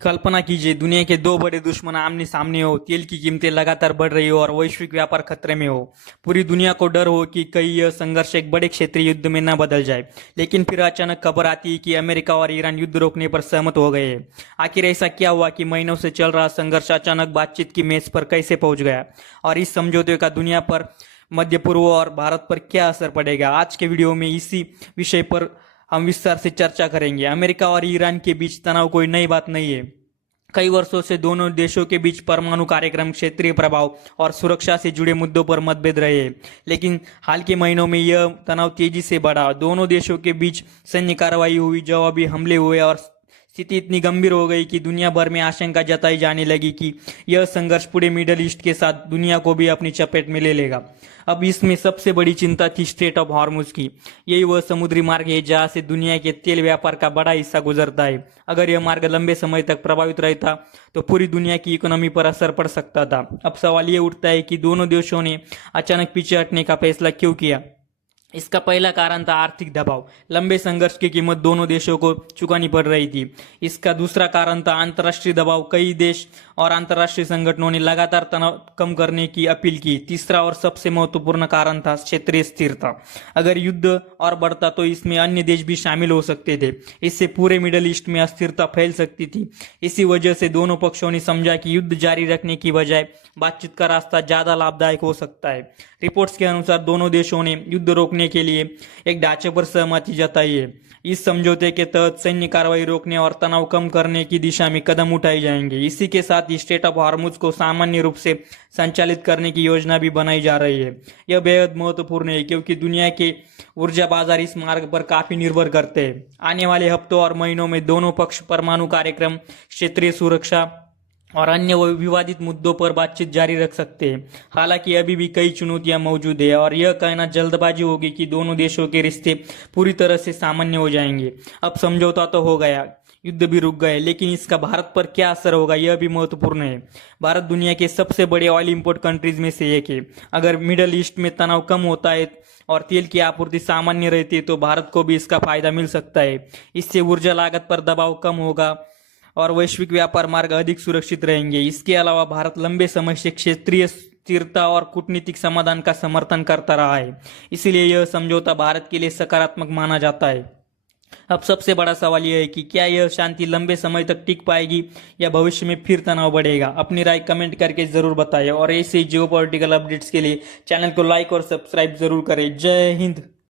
कल्पना कीजिए दुनिया के दो बड़े दुश्मन आमने सामने हो, तेल की कीमतें लगातार बढ़ रही हो और वैश्विक व्यापार खतरे में हो। पूरी दुनिया को डर हो कि कहीं यह संघर्ष एक बड़े क्षेत्रीय युद्ध में न बदल जाए। लेकिन फिर अचानक खबर आती है कि अमेरिका और ईरान युद्ध रोकने पर सहमत हो गए हैं। आखिर ऐसा क्या हुआ कि महीनों से चल रहा संघर्ष अचानक बातचीत की मेज पर कैसे पहुंच गया, और इस समझौते का दुनिया पर, मध्य पूर्व और भारत पर क्या असर पड़ेगा? आज के वीडियो में इसी विषय पर हम विस्तार से चर्चा करेंगे। अमेरिका और ईरान के बीच तनाव कोई नई बात नहीं है। कई वर्षों से दोनों देशों के बीच परमाणु कार्यक्रम, क्षेत्रीय प्रभाव और सुरक्षा से जुड़े मुद्दों पर मतभेद रहे हैं। लेकिन हाल के महीनों में यह तनाव तेजी से बढ़ा। दोनों देशों के बीच सैन्य कार्रवाई हुई, जवाबी हमले हुए और स्थिति इतनी गंभीर हो गई कि दुनिया भर में आशंका जताई जाने लगी कि यह संघर्ष पूरे मिडल ईस्ट के साथ दुनिया को भी अपनी चपेट में ले लेगा। अब इसमें सबसे बड़ी चिंता थी स्ट्रेट ऑफ हॉर्मुज की। यही वह समुद्री मार्ग है जहां से दुनिया के तेल व्यापार का बड़ा हिस्सा गुजरता है। अगर यह मार्ग लंबे समय तक प्रभावित रहता तो पूरी दुनिया की इकोनॉमी पर असर पड़ सकता था। अब सवाल ये उठता है कि दोनों देशों ने अचानक पीछे हटने का फैसला क्यों किया? इसका पहला कारण था आर्थिक दबाव। लंबे संघर्ष की कीमत दोनों देशों को चुकानी पड़ रही थी। इसका दूसरा कारण था अंतर्राष्ट्रीय दबाव। कई देश और अंतर्राष्ट्रीय संगठनों ने लगातार तनाव कम करने की अपील की। तीसरा और सबसे महत्वपूर्ण कारण था क्षेत्रीय स्थिरता। अगर युद्ध और बढ़ता तो इसमें अन्य देश भी शामिल हो सकते थे। इससे पूरे मिडल ईस्ट में अस्थिरता फैल सकती थी। इसी वजह से दोनों पक्षों ने समझा कि युद्ध जारी रखने की बजाय बातचीत का रास्ता ज्यादा लाभदायक हो सकता है। रिपोर्ट्स के अनुसार दोनों देशों ने युद्ध रोकने के लिए एक ढांचे पर सहमति जताई है। इस समझौते के तहत सैन्य कार्रवाई रोकने और तनाव कम करने की दिशा में कदम उठाए जाएंगे। इसी के साथ स्ट्रेट ऑफ हॉर्मुज को सामान्य रूप से संचालित करने की योजना भी बनाई जा रही है। यह बेहद महत्वपूर्ण है क्योंकि दुनिया के ऊर्जा बाजार इस मार्ग पर काफी निर्भर करते हैं। आने वाले हफ्तों और महीनों में दोनों पक्ष परमाणु कार्यक्रम, क्षेत्रीय सुरक्षा और अन्य विवादित मुद्दों पर बातचीत जारी रख सकते हैं। हालांकि अभी भी कई चुनौतियां मौजूद है और यह कहना जल्दबाजी होगी कि दोनों देशों के रिश्ते पूरी तरह से सामान्य हो जाएंगे। अब समझौता तो हो गया, युद्ध भी रुक गए, लेकिन इसका भारत पर क्या असर होगा यह भी महत्वपूर्ण है। भारत दुनिया के सबसे बड़े ऑयल इंपोर्ट कंट्रीज में से एक है। अगर मिडल ईस्ट में तनाव कम होता है और तेल की आपूर्ति सामान्य रहती है तो भारत को भी इसका फायदा मिल सकता है। इससे ऊर्जा लागत पर दबाव कम होगा और वैश्विक व्यापार मार्ग अधिक सुरक्षित रहेंगे। इसके अलावा भारत लंबे समय से क्षेत्रीय स्थिरता और कूटनीतिक समाधान का समर्थन करता रहा है, इसलिए यह समझौता भारत के लिए सकारात्मक माना जाता है। अब सबसे बड़ा सवाल यह है कि क्या यह शांति लंबे समय तक टिक पाएगी या भविष्य में फिर तनाव बढ़ेगा? अपनी राय कमेंट करके जरूर बताएं और ऐसे जियोपॉलिटिकल अपडेट्स के लिए चैनल को लाइक और सब्सक्राइब जरूर करें। जय हिंद।